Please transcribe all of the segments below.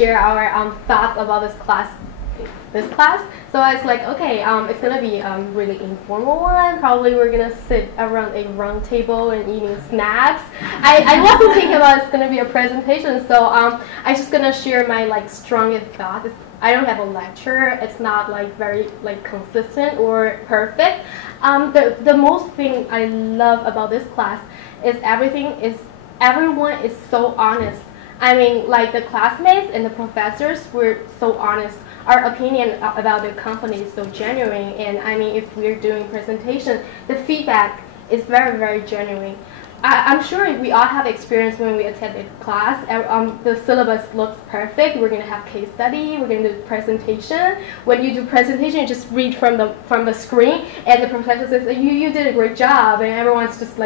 share our thoughts about this class. So I was like, okay, it's gonna be a really informal one. Probably we're gonna sit around a round table and eating snacks. I wasn't thinking about it's gonna be a presentation, so I'm just gonna share my strongest thoughts. I don't have a lecture. It's not very consistent or perfect. The most thing I love about this class is everyone is so honest. I mean, the classmates and the professors were so honest. Our opinion about the company is so genuine, and I mean, if we're doing presentation, the feedback is very, very genuine. I'm sure we all have experience when we attend a class. The syllabus looks perfect. We're going to have case study. We're going to do presentation. When you do presentation, you just read from the screen, and the professor says, you did a great job, and everyone's just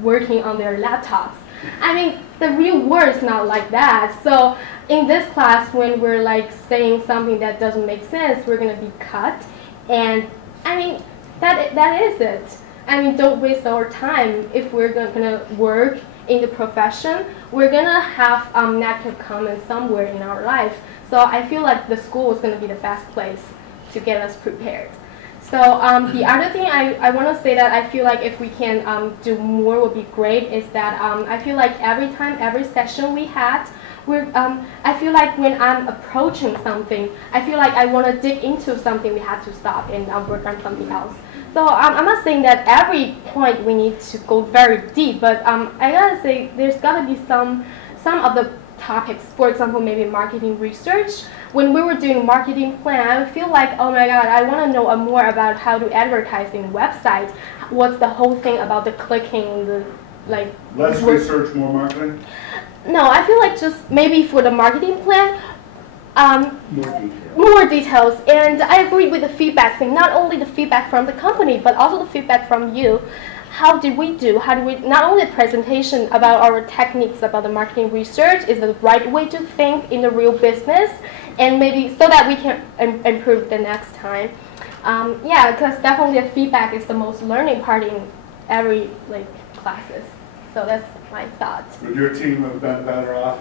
working on their laptops. I mean, the real world is not like that. So in this class, when we're saying something that doesn't make sense, we're going to be cut. And I mean, that is it. I mean, don't waste our time. If we're going to work in the profession, we're going to have negative comments somewhere in our life. So I feel like the school is going to be the best place to get us prepared. So the other thing I want to say that I feel like if we can do more would be great is that I feel like every session we had, I feel like when I'm approaching something, I feel like I want to dig into something, we have to stop and work on something else. So I'm not saying that every point we need to go very deep, but I gotta say there's gotta be some of the topics, for example, maybe marketing research. When we were doing marketing plan, I feel like, oh my God, I want to know more about how to advertise in website. What's the whole thing about the clicking, the Less research, more marketing? No, I feel like just maybe for the marketing plan, more details. And I agree with the feedback thing. Not only the feedback from the company, but also the feedback from you. How did we do? How do we, not only the presentation about our techniques about the marketing research is the right way to think in the real business, and maybe so that we can improve the next time. Yeah, because definitely the feedback is the most learning part in every classes. So that's my thought. Would your team have been better off